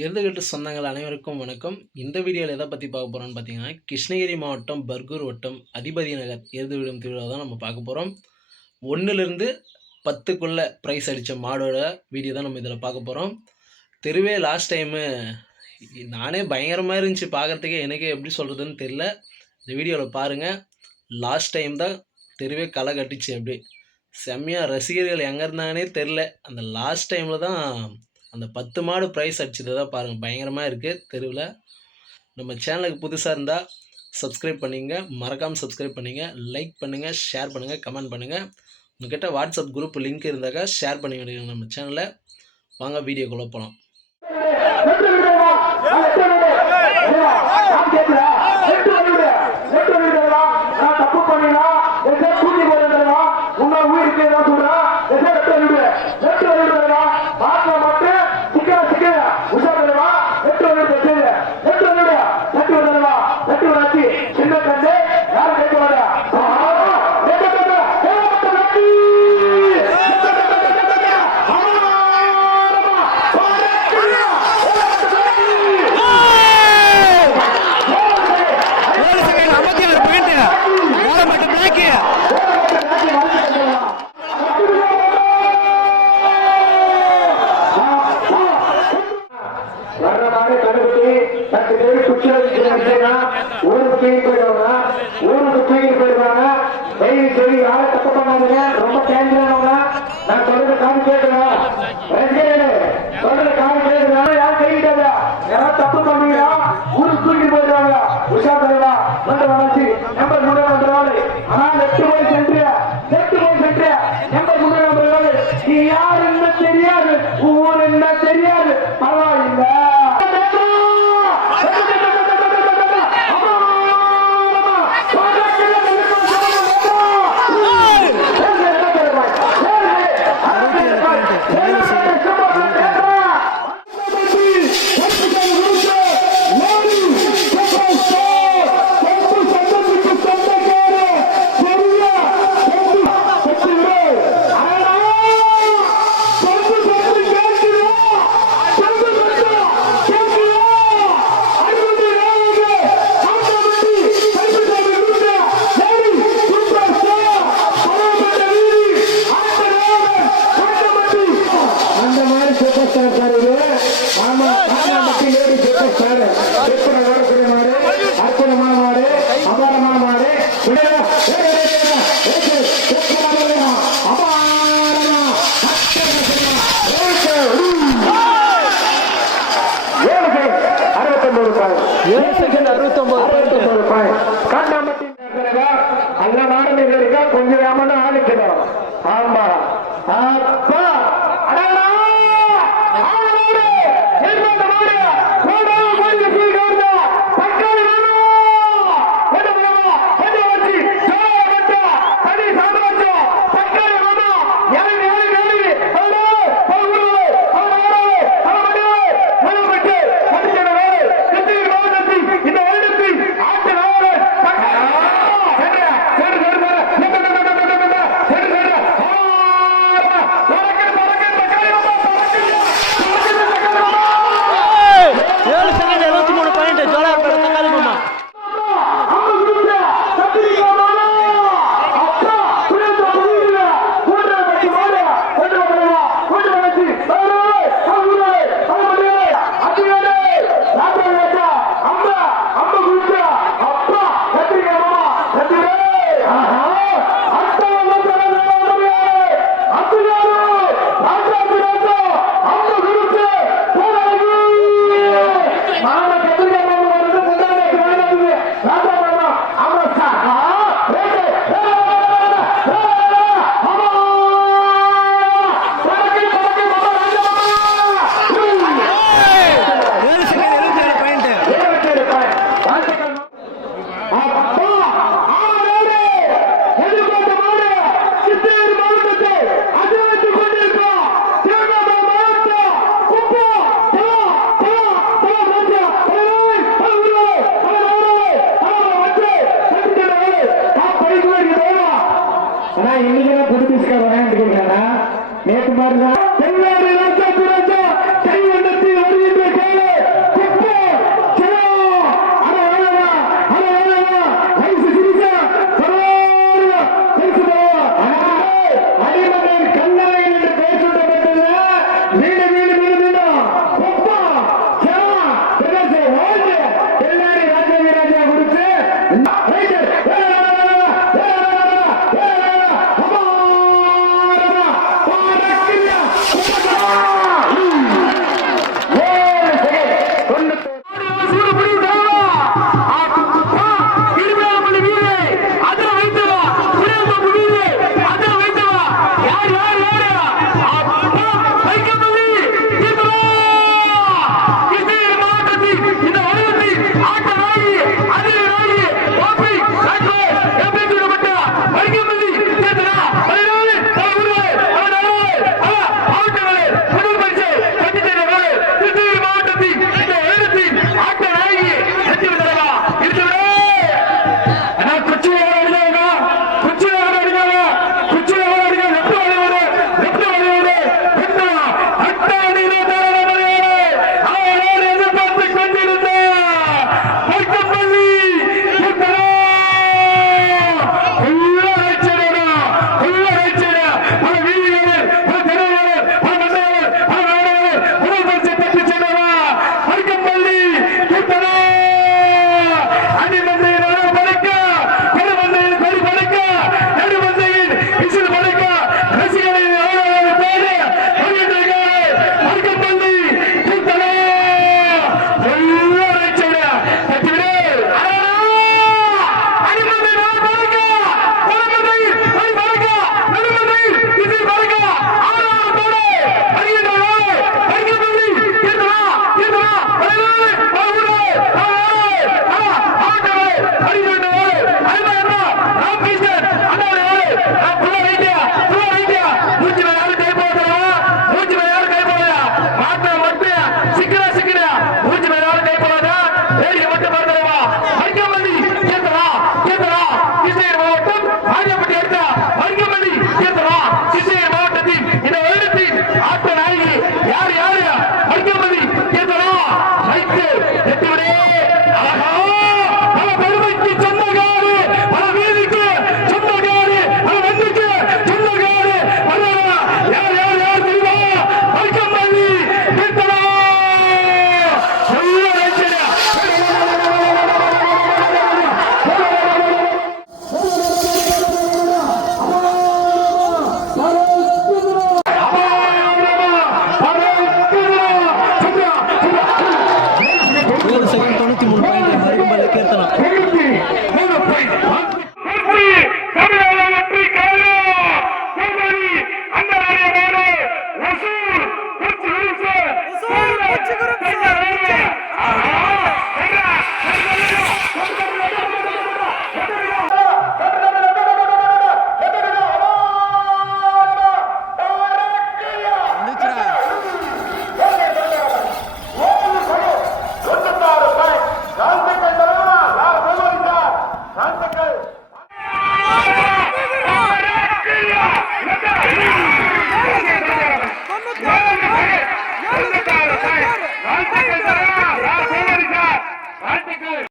எருதுகட்டு சொந்தங்கள் அனைவருக்கும் வணக்கம். இந்த வீடியோவில் எதை பற்றி பார்க்க போகிறோம்னு பார்த்தீங்கன்னா, கிருஷ்ணகிரி மாவட்டம் பர்கூர் வட்டம் அதிபதி நகர் எருது விடும் திருவிழா தான் நம்ம பார்க்க போகிறோம். 1லிருந்து 10க்குள்ள ப்ரைஸ் அடித்த மாடோட வீடியோ தான் நம்ம இதில் பார்க்க போகிறோம். தெருவே லாஸ்ட் டைமு நானே பயங்கரமாக இருந்துச்சு பார்க்குறதுக்கே. எனக்கே எப்படி சொல்கிறதுன்னு தெரில. இந்த வீடியோவில் பாருங்கள். லாஸ்ட் டைம் தான் தெருவே களை கட்டிச்சு. அப்படியே செம்மையாக ரசிகர்கள் எங்கே இருந்தாங்கன்னே தெரில. அந்த லாஸ்ட் டைமில் தான் அந்த 10 மாடு ப்ரைஸ் அடிச்சதை தான் பாருங்கள். பயங்கரமாக இருக்குது தெருவில். நம்ம சேனலுக்கு புதுசாக இருந்தால் சப்ஸ்கிரைப் பண்ணிங்க, மறக்காமல் சப்ஸ்கிரைப் பண்ணிங்க, லைக் பண்ணுங்கள், ஷேர் பண்ணுங்கள், கமெண்ட் பண்ணுங்கள். உங்கள்கிட்ட வாட்ஸ்அப் குரூப் லிங்க் இருந்தாக்கா ஷேர் பண்ணி விடுங்க நம்ம சேனலை. வாங்க வீடியோக்குள்ளே போகலாம். ரொம்ப தேங்கானவங்க நான் சொல்றது காது கேட்கிறேன். சொல்றது காது கேட்கிறேன். யாரும் கையிட்டாங்க, யாராவது தப்பு பண்ணீங்களா ஊருக்கு தூக்கிட்டு போயிடுவாங்க. உஷா தலைவா வந்து வளர்ச்சி நம்பர் 3 வந்துடுவாரு. ஆனா நெட்டு போய் சென்று நம்பர் 3 வந்துடுவாரு. நீ யாரு என்ன தெரியாது, ஊர் என்ன தெரியாது, பரவாயில்லை. கொஞ்சம் ஏமாந்து ஆளுக்கணும். ஆமா அப்பா வாழ்த்துக்கள்.